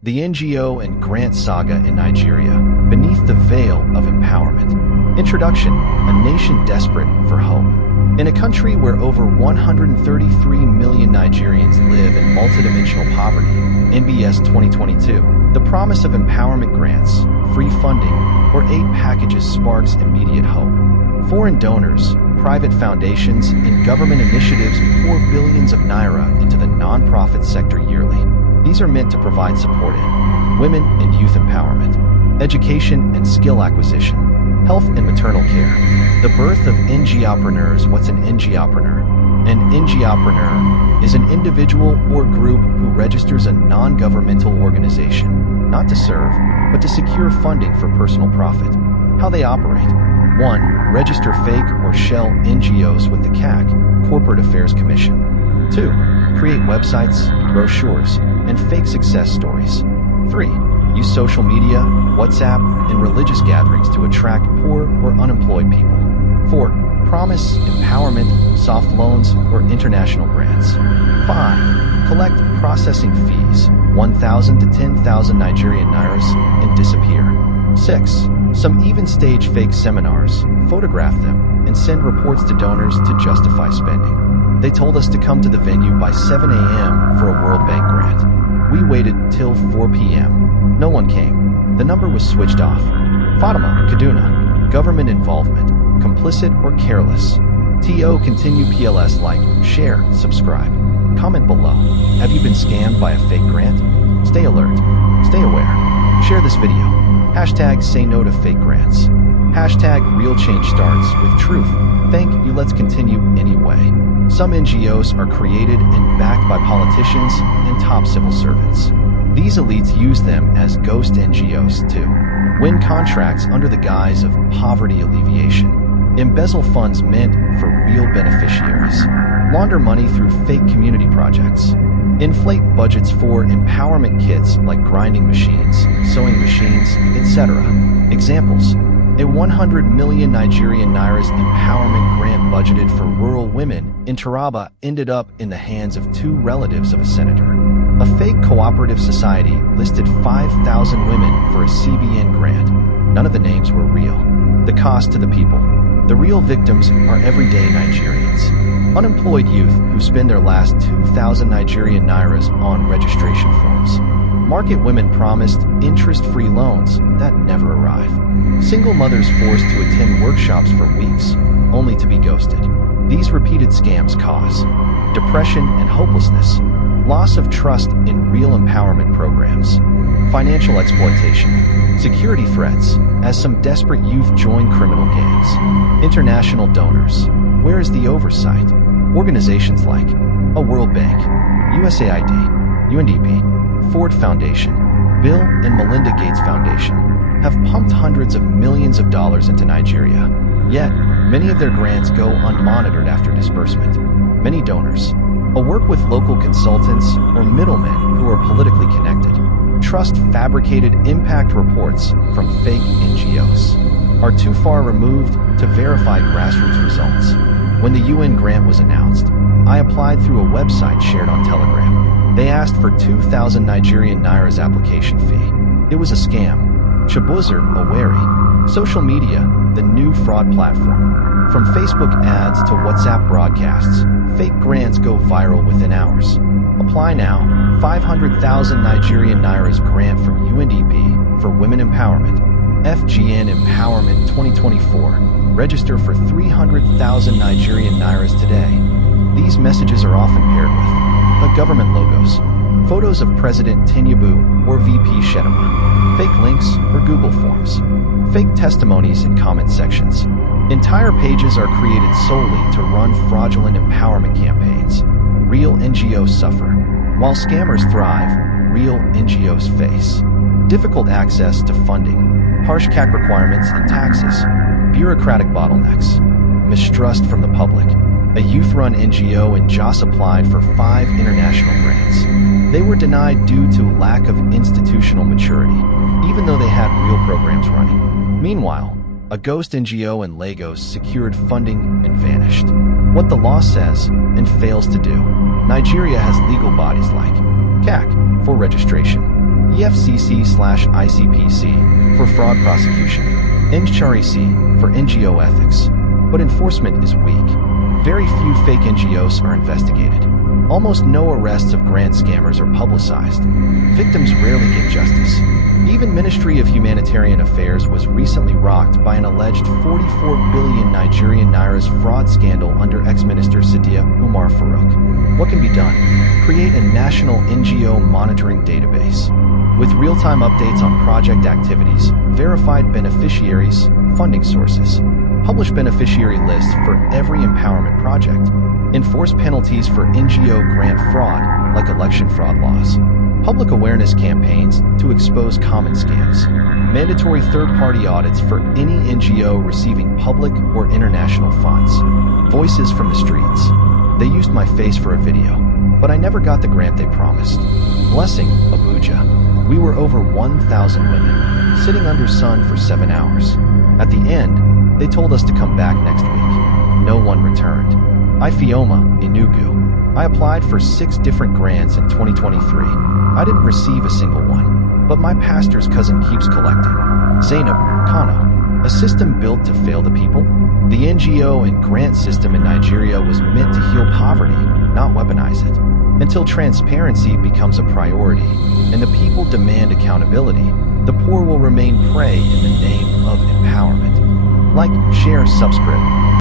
The NGO and grant saga in Nigeria, beneath the veil of empowerment. Introduction: a nation desperate for hope. In a country where over 133 million Nigerians live in multidimensional poverty, NBS 2022, the promise of empowerment grants, free funding, or aid packages sparks immediate hope. Foreign donors, private foundations, and government initiatives pour billions of naira into the nonprofit sector yearly. These are meant to provide support in women and youth empowerment, education and skill acquisition, health and maternal care, the birth of NGOpreneurs. What's an NGOpreneur? An NGOpreneur is an individual or group who registers a non-governmental organization, not to serve, but to secure funding for personal profit. How they operate: 1. Register fake or shell NGOs with the CAC, Corporate Affairs Commission. 2. Create websites, brochures, and fake success stories. 3. Use social media, WhatsApp, and religious gatherings to attract poor or unemployed people. 4. Promise empowerment, soft loans, or international grants. 5. Collect processing fees, 1,000 to 10,000 Nigerian nairas, and disappear. 6. Some even stage fake seminars, photograph them, and send reports to donors to justify spending. They told us to come to the venue by 7 a.m. for a World Bank grant. We waited till 4 p.m. No one came. The number was switched off. Fatima, Kaduna. Government involvement, complicit or careless. TO continue. PLS. Like, share, subscribe. Comment below. Have you been scammed by a fake grant? Stay alert. Stay aware. Share this video. Hashtag say no to fake grants. Hashtag real change starts with truth. Thank you. Let's continue anyway. Some NGOs are created and backed by politicians and top civil servants. These elites use them as ghost NGOs to win contracts under the guise of poverty alleviation, embezzle funds meant for real beneficiaries, launder money through fake community projects, inflate budgets for empowerment kits like grinding machines, sewing machines, etc. Examples: a 100 million Nigerian nairas empowerment grant budgeted for rural women in Taraba ended up in the hands of 2 relatives of a senator. A fake cooperative society listed 5,000 women for a CBN grant. None of the names were real. The cost to the people. The real victims are everyday Nigerians. Unemployed youth who spend their last 2,000 Nigerian nairas on registration forms. Market women promised interest-free loans that never arrive. Single mothers forced to attend workshops for weeks, only to be ghosted. These repeated scams cause depression and hopelessness, loss of trust in real empowerment programs, financial exploitation, security threats, as some desperate youth join criminal gangs. International donors. Where is the oversight? Organizations like a World Bank, USAID, UNDP, Ford Foundation, Bill and Melinda Gates Foundation have pumped hundreds of millions of dollars into Nigeria, yet many of their grants go unmonitored after disbursement. Many donors work with local consultants or middlemen who are politically connected. Trust fabricated impact reports from fake NGOs. Are too far removed to verify grassroots results. When the UN grant was announced, I applied through a website shared on Telegram. They asked for 2,000 Nigerian nairas application fee. It was a scam. Chibuzer, Oweri. Social media, the new fraud platform. From Facebook ads to WhatsApp broadcasts, fake grants go viral within hours. Apply now. 500,000 Nigerian nairas grant from UNDP for women empowerment. FGN Empowerment 2024. Register for 300,000 Nigerian nairas today. These messages are often paired with the government logos, photos of President Tinubu or VP Shettima, fake links or Google Forms, fake testimonies in comment sections. Entire pages are created solely to run fraudulent empowerment campaigns. Real NGOs suffer. While scammers thrive, real NGOs face difficult access to funding, harsh CAC requirements and taxes, bureaucratic bottlenecks, mistrust from the public. A youth-run NGO in Jos applied for 5 international grants. They were denied due to lack of institutional maturity, even though they had real programs running. Meanwhile, a ghost NGO in Lagos secured funding and vanished. What the law says and fails to do. Nigeria has legal bodies like CAC for registration, EFCC/ICPC for fraud prosecution, NGOs for NGO ethics. But enforcement is weak. Very few fake NGOs are investigated. Almost no arrests of grant scammers are publicized. Victims rarely get justice. Even Ministry of Humanitarian Affairs was recently rocked by an alleged 44 billion Nigerian nairas fraud scandal under ex-minister Sadiya Umar Farouk. What can be done? Create a national NGO monitoring database with real-time updates on project activities, verified beneficiaries, funding sources. Publish beneficiary lists for every empowerment project. Enforce penalties for NGO grant fraud, like election fraud laws. Public awareness campaigns to expose common scams. Mandatory third-party audits for any NGO receiving public or international funds. Voices from the streets. They used my face for a video, but I never got the grant they promised. Blessing, Abuja. We were over 1,000 women, sitting under sun for 7 hours. At the end, they told us to come back next week. No one returned. Ifeoma, Enugu. I applied for 6 different grants in 2023. I didn't receive a single one, but my pastor's cousin keeps collecting. Zainab, Kano. A system built to fail the people? The NGO and grant system in Nigeria was meant to heal poverty, not weaponize it. Until transparency becomes a priority and the people demand accountability, the poor will remain prey in the name of empowerment. Like, share, subscribe.